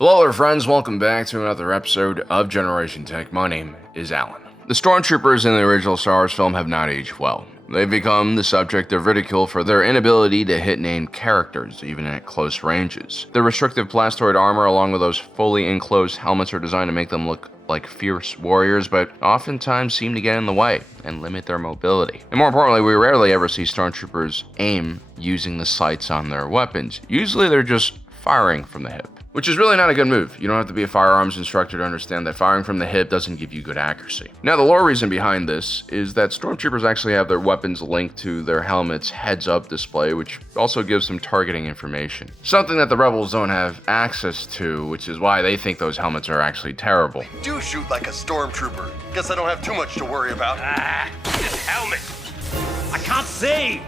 Hello there friends, welcome back to another episode of Generation Tech. My name is Alan. The Stormtroopers in the original Star Wars film have not aged well. They've become the subject of ridicule for their inability to hit named characters, even at close ranges. The restrictive plastoid armor along with those fully enclosed helmets are designed to make them look like fierce warriors, but oftentimes seem to get in the way and limit their mobility. And more importantly, we rarely ever see Stormtroopers aim using the sights on their weapons. Usually they're just firing from the hip, which is really not a good move. You don't have to be a firearms instructor to understand that firing from the hip doesn't give you good accuracy. Now, the lore reason behind this is that Stormtroopers actually have their weapons linked to their helmet's heads-up display, which also gives them targeting information. Something that the Rebels don't have access to, which is why they think those helmets are actually terrible. Do shoot like a Stormtrooper. Guess I don't have too much to worry about. This helmet! I can't see!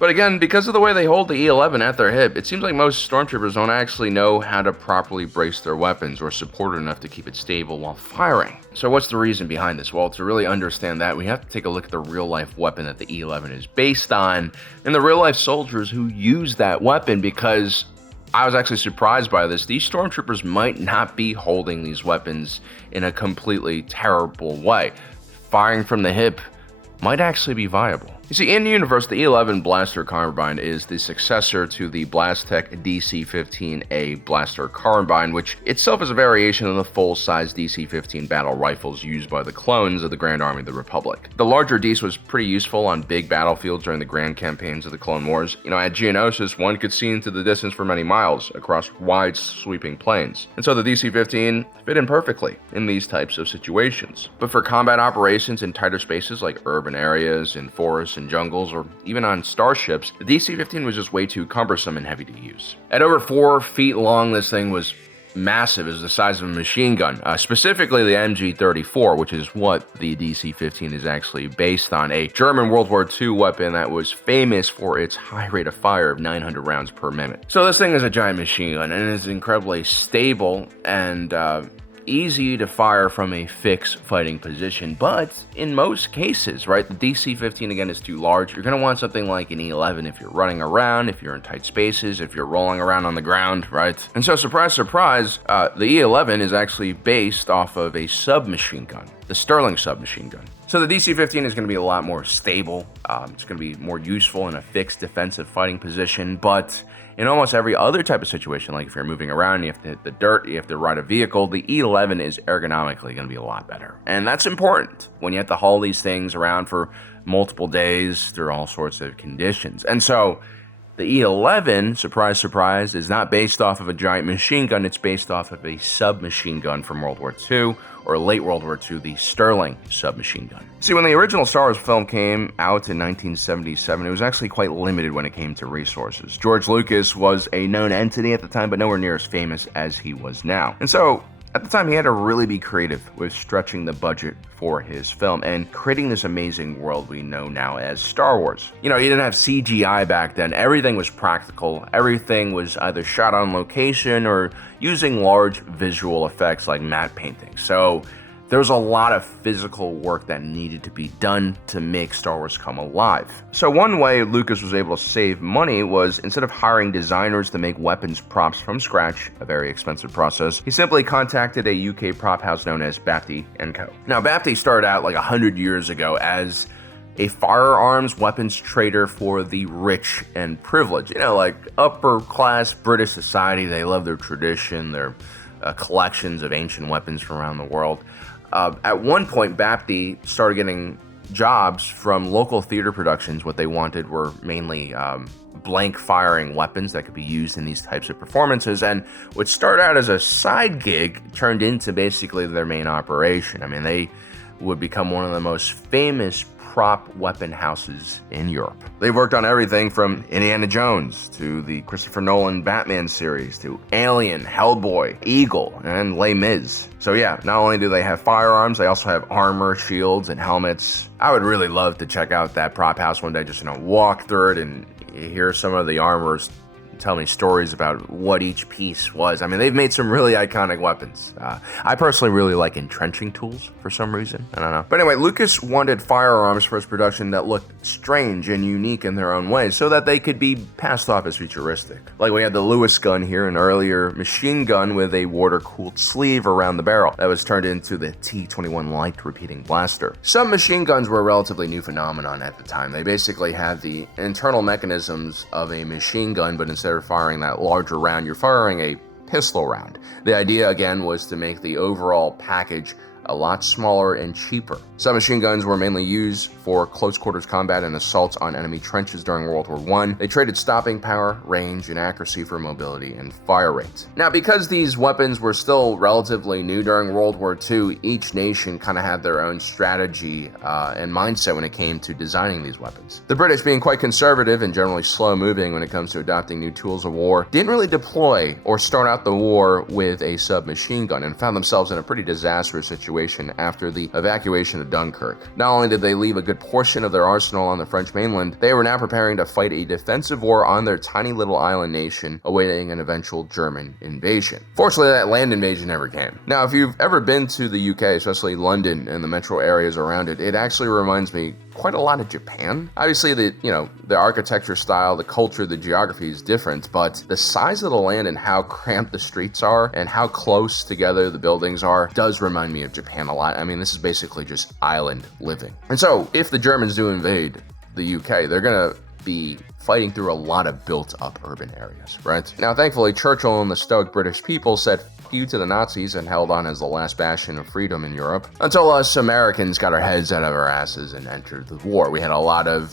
But again, because of the way they hold the E11 at their hip, it seems like most Stormtroopers don't actually know how to properly brace their weapons or support it enough to keep it stable while firing. So what's the reason behind this? Well, to really understand that, we have to take a look at the real-life weapon that the E11 is based on, and the real-life soldiers who use that weapon, because I was actually surprised by this. These Stormtroopers might not be holding these weapons in a completely terrible way. Firing from the hip might actually be viable. You see, in the universe, the E11 Blaster Carbine is the successor to the Blastech DC-15A Blaster Carbine, which itself is a variation of the full-size DC-15 battle rifles used by the clones of the Grand Army of the Republic. The larger DC was pretty useful on big battlefields during the grand campaigns of the Clone Wars. At Geonosis, one could see into the distance for many miles across wide, sweeping plains. And so the DC-15 fit in perfectly in these types of situations. But for combat operations in tighter spaces like urban areas and forests and jungles, or even on starships, the DC-15 was just way too cumbersome and heavy to use. At over 4 feet long, this thing was massive. It was the size of a machine gun, specifically the MG-34, which is what the DC-15 is actually based on, a German World War II weapon that was famous for its high rate of fire of 900 rounds per minute. So this thing is a giant machine gun, and it is incredibly stable and easy to fire from a fixed fighting position, but in most cases, right, the DC-15 again is too large. You're going to want something like an E11 if you're running around, if you're in tight spaces, if you're rolling around on the ground, right? And so, surprise, surprise, the E11 is actually based off of a submachine gun, the Sterling submachine gun. So the DC-15 is going to be a lot more stable. It's going to be more useful in a fixed defensive fighting position, but in almost every other type of situation, like if you're moving around, you have to hit the dirt, you have to ride a vehicle, the E11 is ergonomically going to be a lot better. And that's important when you have to haul these things around for multiple days through all sorts of conditions. And so the E11, surprise, surprise, is not based off of a giant machine gun. It's based off of a submachine gun from World War II, or late World War II, the Sterling submachine gun. See, when the original Star Wars film came out in 1977, it was actually quite limited when it came to resources. George Lucas was a known entity at the time, but nowhere near as famous as he was now. And so, at the time, he had to really be creative with stretching the budget for his film and creating this amazing world we know now as Star Wars. You didn't have CGI back then. Everything was practical. Everything was either shot on location or using large visual effects like matte painting. So there was a lot of physical work that needed to be done to make Star Wars come alive. So one way Lucas was able to save money was, instead of hiring designers to make weapons props from scratch, a very expensive process, he simply contacted a UK prop house known as Bapty & Co. Now, Bapty started out like 100 years ago as a firearms weapons trader for the rich and privileged. Like upper class British society, they love their tradition, their collections of ancient weapons from around the world. At one point, Bapty started getting jobs from local theater productions. What they wanted were mainly blank firing weapons that could be used in these types of performances. And what started out as a side gig turned into basically their main operation. I mean, they would become one of the most famous prop weapon houses in Europe. They've worked on everything from Indiana Jones to the Christopher Nolan Batman series to Alien, Hellboy, Eagle, and Les Mis. So yeah, not only do they have firearms, they also have armor, shields, and helmets. I would really love to check out that prop house one day, just walk through it and hear some of the armor's tell me stories about what each piece was. I mean, they've made some really iconic weapons. I personally really like entrenching tools for some reason. I don't know. But anyway, Lucas wanted firearms for his production that looked strange and unique in their own way so that they could be passed off as futuristic. Like we had the Lewis gun here, an earlier machine gun with a water-cooled sleeve around the barrel that was turned into the T-21 light repeating blaster. Submachine guns were a relatively new phenomenon at the time. They basically had the internal mechanisms of a machine gun, but instead of firing that larger round, you're firing a pistol round. The idea, again, was to make the overall package a lot smaller and cheaper. Submachine guns were mainly used for close quarters combat and assaults on enemy trenches during World War I. They traded stopping power, range, and accuracy for mobility and fire rate. Now, because these weapons were still relatively new during World War II, each nation kind of had their own strategy and mindset when it came to designing these weapons. The British, being quite conservative and generally slow-moving when it comes to adopting new tools of war, didn't really deploy or start out the war with a submachine gun and found themselves in a pretty disastrous situation after the evacuation of Dunkirk. Not only did they leave a good portion of their arsenal on the French mainland, they were now preparing to fight a defensive war on their tiny little island nation, awaiting an eventual German invasion. Fortunately, that land invasion never came. Now, if you've ever been to the UK, especially London and the metro areas around it, it actually reminds me quite a lot of Japan. Obviously, the architecture style, the culture, the geography is different, but the size of the land and how cramped the streets are and how close together the buildings are does remind me of Japan a lot. I mean, this is basically just island living. And so, if the Germans do invade the UK, they're gonna be fighting through a lot of built-up urban areas, right? Now, thankfully, Churchill and the stoic British people said few to the Nazis and held on as the last bastion of freedom in Europe, until us Americans got our heads out of our asses and entered the war. We had a lot of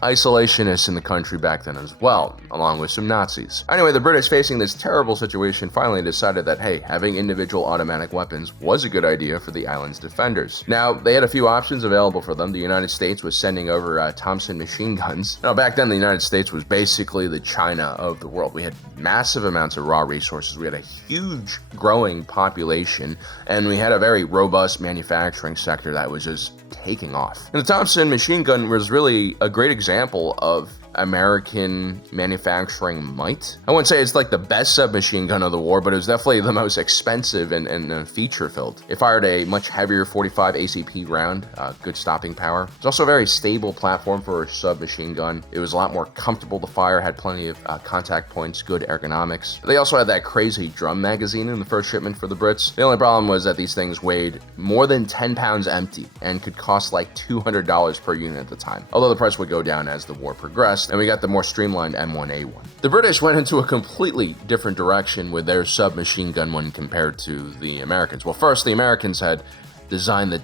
isolationists in the country back then as well, along with some Nazis. Anyway, the British, facing this terrible situation, finally decided that, hey, having individual automatic weapons was a good idea for the island's defenders. Now, they had a few options available for them. The United States was sending over Thompson machine guns. Now, back then, the United States was basically the China of the world. We had massive amounts of raw resources. We had a huge growing population, and we had a very robust manufacturing sector that was just taking off. And the Thompson machine gun was really a great example of American manufacturing might. I wouldn't say it's like the best submachine gun of the war, but it was definitely the most expensive and feature-filled. It fired a much heavier 45 ACP round, good stopping power. It's also a very stable platform for a submachine gun. It was a lot more comfortable to fire, had plenty of contact points, good ergonomics. They also had that crazy drum magazine in the first shipment for the Brits. The only problem was that these things weighed more than 10 pounds empty and could cost like $200 per unit at the time, although the price would go down as the war progressed, and we got the more streamlined M1A1. The British went into a completely different direction with their submachine gun when compared to the Americans. Well, first, the Americans had designed the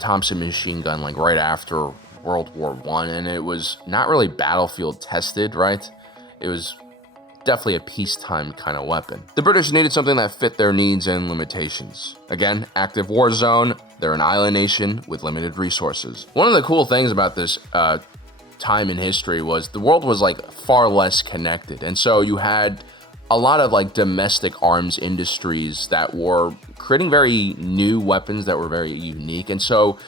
Thompson machine gun like right after World War I, and it was not really battlefield tested, right? It was definitely a peacetime kind of weapon. The British needed something that fit their needs and limitations. Again, active war zone, they're an island nation with limited resources. One of the cool things about this time in history was the world was like far less connected, and so you had a lot of like domestic arms industries that were creating very new weapons that were very unique, and so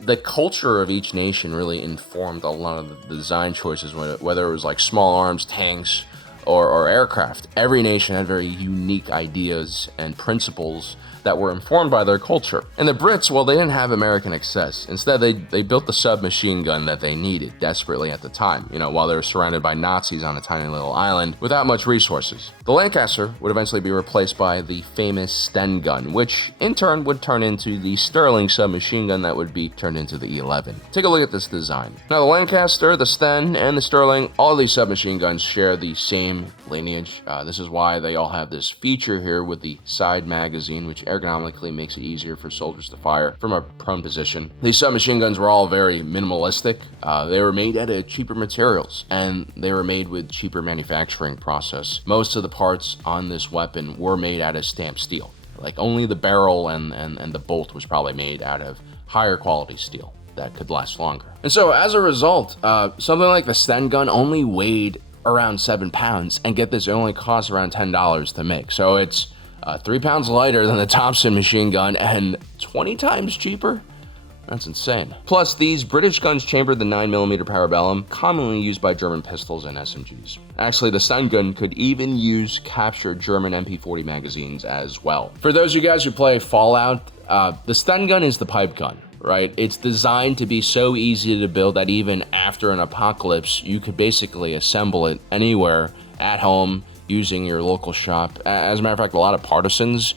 the culture of each nation really informed a lot of the design choices, whether it was like small arms, tanks, or aircraft. Every nation had very unique ideas and principles that were informed by their culture. And the Brits, well, they didn't have American excess. Instead, they built the submachine gun that they needed desperately at the time, while they were surrounded by Nazis on a tiny little island without much resources. The Lancaster would eventually be replaced by the famous Sten gun, which in turn would turn into the Sterling submachine gun that would be turned into the E11. Take a look at this design. Now, the Lancaster, the Sten, and the Sterling, all of these submachine guns share the same lineage. This is why they all have this feature here with the side magazine, which ergonomically makes it easier for soldiers to fire from a prone position. These submachine guns were all very minimalistic. They were made out of cheaper materials, and they were made with cheaper manufacturing process. Most of the parts on this weapon were made out of stamped steel. Like only the barrel and the bolt was probably made out of higher quality steel that could last longer. And so as a result, something like the Sten gun only weighed around 7 pounds, and get this, it only costs around $10 to make. So it's 3 pounds lighter than the Thompson machine gun and 20 times cheaper. That's insane. Plus, these British guns chambered the 9mm Parabellum, commonly used by German pistols and SMGs. Actually, the stun gun could even use captured German MP40 magazines as well. For those of you guys who play Fallout, the stun gun is the pipe gun, right? It's designed to be so easy to build that even after an apocalypse, you could basically assemble it anywhere at home using your local shop. As a matter of fact, a lot of partisans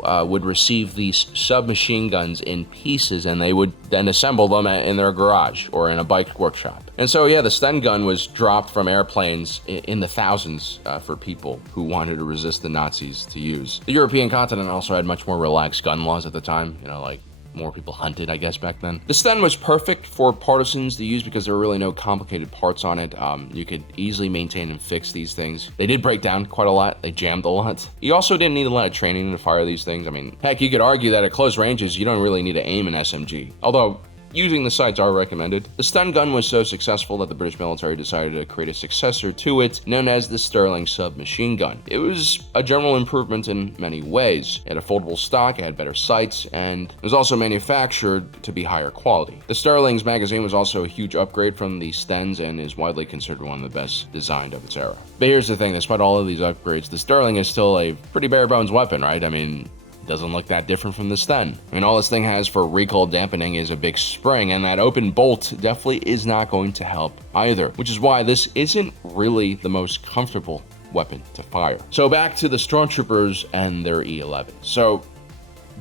would receive these submachine guns in pieces, and they would then assemble them in their garage or in a bike workshop. And so, yeah, the stun gun was dropped from airplanes in the thousands for people who wanted to resist the Nazis to use. The European continent also had much more relaxed gun laws at the time, like more people hunted, I guess, back then. The stun was perfect for partisans to use because there were really no complicated parts on it. You could easily maintain and fix these things. They did break down quite a lot. They jammed a lot. You also didn't need a lot of training to fire these things. I mean, heck, you could argue that at close ranges, you don't really need to aim an SMG. Although, using the sights are recommended. The stun gun was so successful that the British military decided to create a successor to it, known as the Sterling submachine gun. It was a general improvement in many ways. It had a foldable stock, it had better sights, and it was also manufactured to be higher quality. The Sterling's magazine was also a huge upgrade from the Stens and is widely considered one of the best designed of its era. But here's the thing, despite all of these upgrades, the Sterling is still a pretty bare bones weapon, right? I mean, doesn't look that different from the Sten. I mean, all this thing has for recoil dampening is a big spring, and that open bolt definitely is not going to help either, which is why this isn't really the most comfortable weapon to fire. So back to the Stormtroopers and their E11. So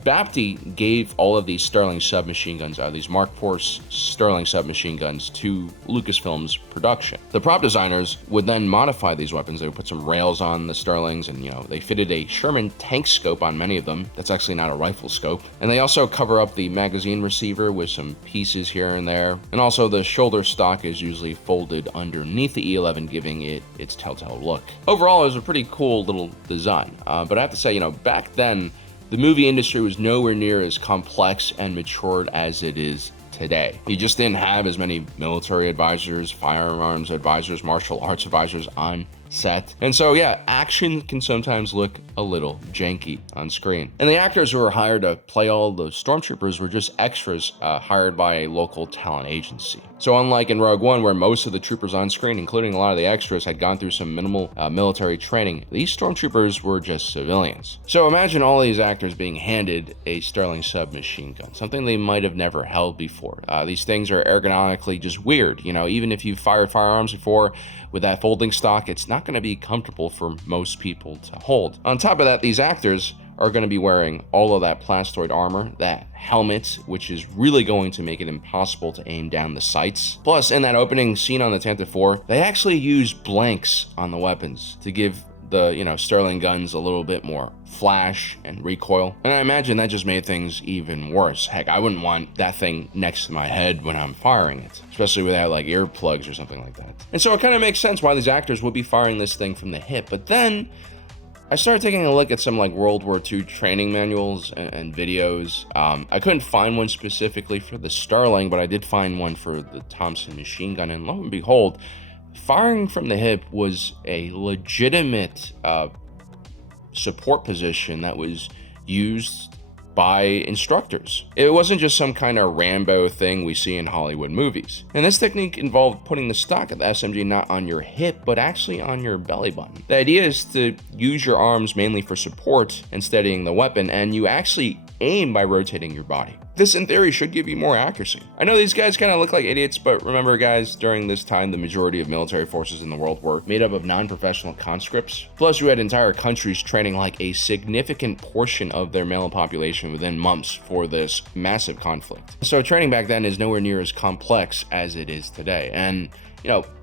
Bapty gave all of these Sterling submachine guns out, these Mark IV Sterling submachine guns, to Lucasfilm's production. The prop designers would then modify these weapons. They would put some rails on the Sterlings, and they fitted a Sherman tank scope on many of them. That's actually not a rifle scope. And they also cover up the magazine receiver with some pieces here and there. And also the shoulder stock is usually folded underneath the E11, giving it its telltale look. Overall, it was a pretty cool little design. But I have to say, back then, the movie industry was nowhere near as complex and matured as it is today. You just didn't have as many military advisors, firearms advisors, martial arts advisors on set. And so, yeah, action can sometimes look a little janky on screen. And the actors who were hired to play all the Stormtroopers were just extras hired by a local talent agency. So unlike in Rogue One, where most of the troopers on screen, including a lot of the extras, had gone through some minimal military training, these Stormtroopers were just civilians. So imagine all these actors being handed a Sterling submachine gun, something they might have never held before. These things are ergonomically just weird. Even if you've fired firearms before with that folding stock, it's not going to be comfortable for most people to hold. On top of that, these actors are going to be wearing all of that plastoid armor, that helmet, which is really going to make it impossible to aim down the sights. Plus, in that opening scene on the Tantive 4, they actually use blanks on the weapons to give the, Sterling guns a little bit more flash and recoil. And I imagine that just made things even worse. Heck, I wouldn't want that thing next to my head when I'm firing it, especially without like earplugs or something like that. And so it kind of makes sense why these actors would be firing this thing from the hip. But then I started taking a look at some like World War II training manuals and videos. I couldn't find one specifically for the Sterling, but I did find one for the Thompson machine gun. And lo and behold, firing from the hip was a legitimate support position that was used by instructors. It wasn't just some kind of Rambo thing we see in Hollywood movies. And this technique involved putting the stock of the SMG not on your hip, but actually on your belly button. The idea is to use your arms mainly for support and steadying the weapon, and you actually aim by rotating your body. This, in theory, should give you more accuracy. I know these guys kind of look like idiots, but remember, guys, during this time, the majority of military forces in the world were made up of non-professional conscripts. Plus, you had entire countries training like a significant portion of their male population within months for this massive conflict. So training back then is nowhere near as complex as it is today. And,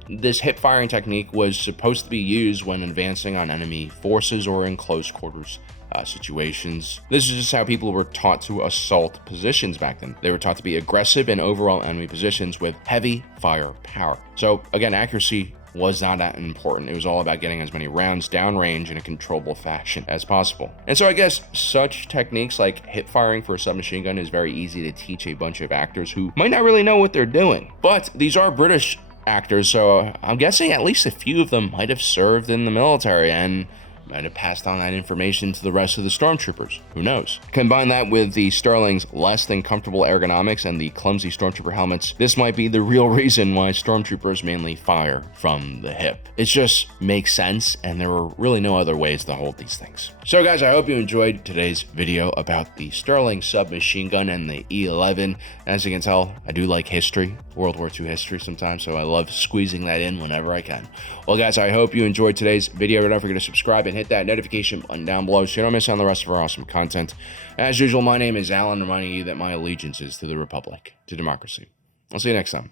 this hip firing technique was supposed to be used when advancing on enemy forces or in close quarters situations. This is just how people were taught to assault positions back then. They were taught to be aggressive in overall enemy positions with heavy firepower. So again, accuracy was not that important. It was all about getting as many rounds downrange in a controllable fashion as possible. And so I guess such techniques like hip firing for a submachine gun is very easy to teach a bunch of actors who might not really know what they're doing. But these are British actors, so I'm guessing at least a few of them might have served in the military, and might have passed on that information to the rest of the Stormtroopers. Who knows? Combine that with the Sterling's less than comfortable ergonomics and the clumsy Stormtrooper helmets, this might be the real reason why Stormtroopers mainly fire from the hip. It just makes sense, and there were really no other ways to hold these things. So guys, I hope you enjoyed today's video about the Sterling submachine gun and the E11. As you can tell, I do like history, World War II history sometimes, so I love squeezing that in whenever I can. Well guys, I hope you enjoyed today's video. Don't forget to subscribe and hit that notification button down below so you don't miss out on the rest of our awesome content. As usual, my name is Alan, reminding you that my allegiance is to the Republic, to democracy. I'll see you next time.